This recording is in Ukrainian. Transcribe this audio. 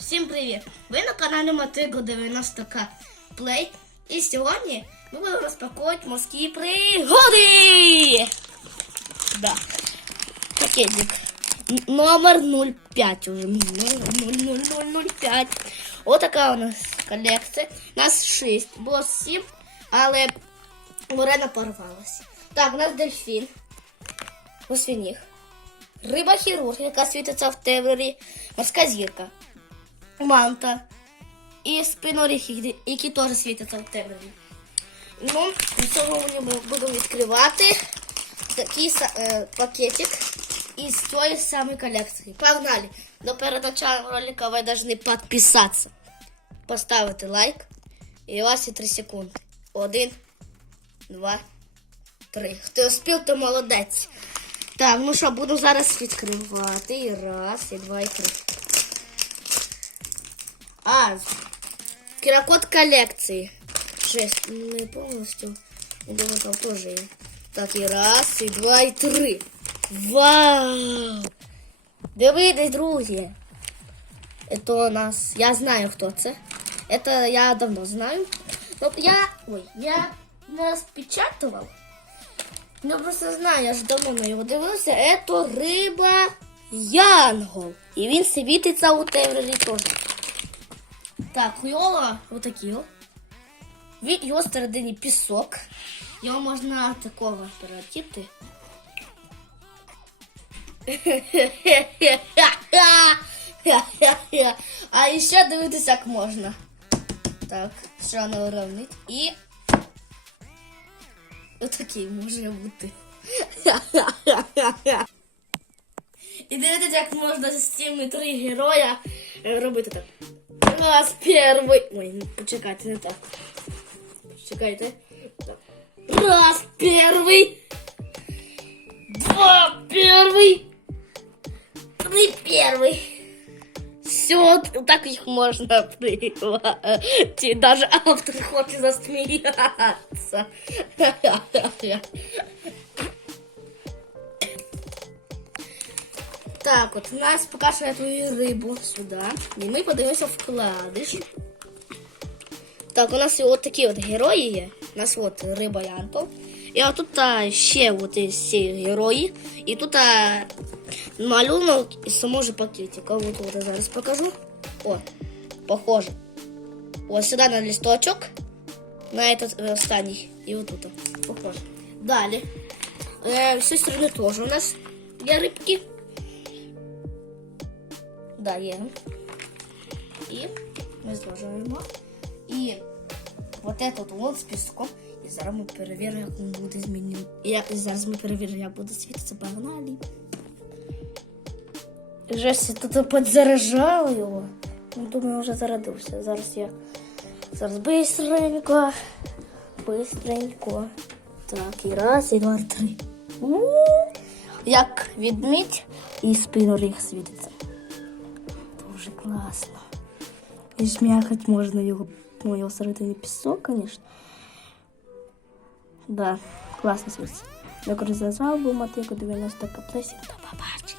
Всім привіт! Ви на каналі Мотиго 90К Play. І сьогодні ми будемо розпаковувати морські пригоди. Да. Пакетик. Номер 05 уже. 00005. Отака у нас колекція. Нас 6. Було 7, але Морена порвалась. Так, у нас дельфін. Ось він. Риба хірург, яка світиться в темряві, морська зірка, манта і спиноріг, які- теж світяться в темряві. Ну, сьогодні ми будемо відкривати такий е, пакетик із цієї самої колекції. Погнали! До перед началом ролика ви повинні підписатися, поставити лайк і у вас є 3 секунди. Один, два, три. Хто успів, то молодець. Так, ну що, буду зараз відкривати. І раз, і два, і три. А, кірокод колекції. Шесть. Не повністю. Я думаю, там теж є. Так, і раз, і два, і три. Вау! Дивитесь, друзі. Это у нас... Я знаю, хто це. Это я давно знаю. Ну, я... Ой, я не розпечатував. Ну просто знаю, я ж давно на його дивився. Це риба Янгол. І він світиться у темряві теж. Так, хуйола отакі. о. Від його середині пісок. Його можна такого перетіти. А ще дивитися як можна. Так, що не уравнить. І Отакий може бути. І дивіться, як можна з цими три героя робити так. Раз, перший. Ой, ну, почекайте, не так. Почекайте. Так. Раз, перший. Два, перший. Три, перший. Все, так їх можна прийти. Даже автор хоче засміятися. Так, от у нас покажу твою рибу сюди. І ми подивимося вкладиш. Так, у нас от такі от герої є. У нас от риба Янтов. І отут а, ще от є ці герої. І тут а, малюнок із самого ж пакетика. От, от я зараз покажу. О, похоже. Ось сюди на листочок. На этот е, останній. І отут. Похоже. Далі. Е, з цієї сторони теж у нас є рибки. Да, є. І ми зложуємо. І вот этот вот з піском. І зараз ми перевіримо, як він буде змінювати. І зараз ми перевіримо, як буде світитися погнали. Жесть, тут підзаражав його. Ну, думаю, вже зарадився. Зараз я. Зараз бистренько. Бистренько. Так, і раз, і два, три. Як відмідь і спиноріг світиться. Дуже класно. І жмякать можна його, ну, його середині пісок, звісно. Да, класно світиться. Дякую за увагу, Матико 90 каплесі. До побачення.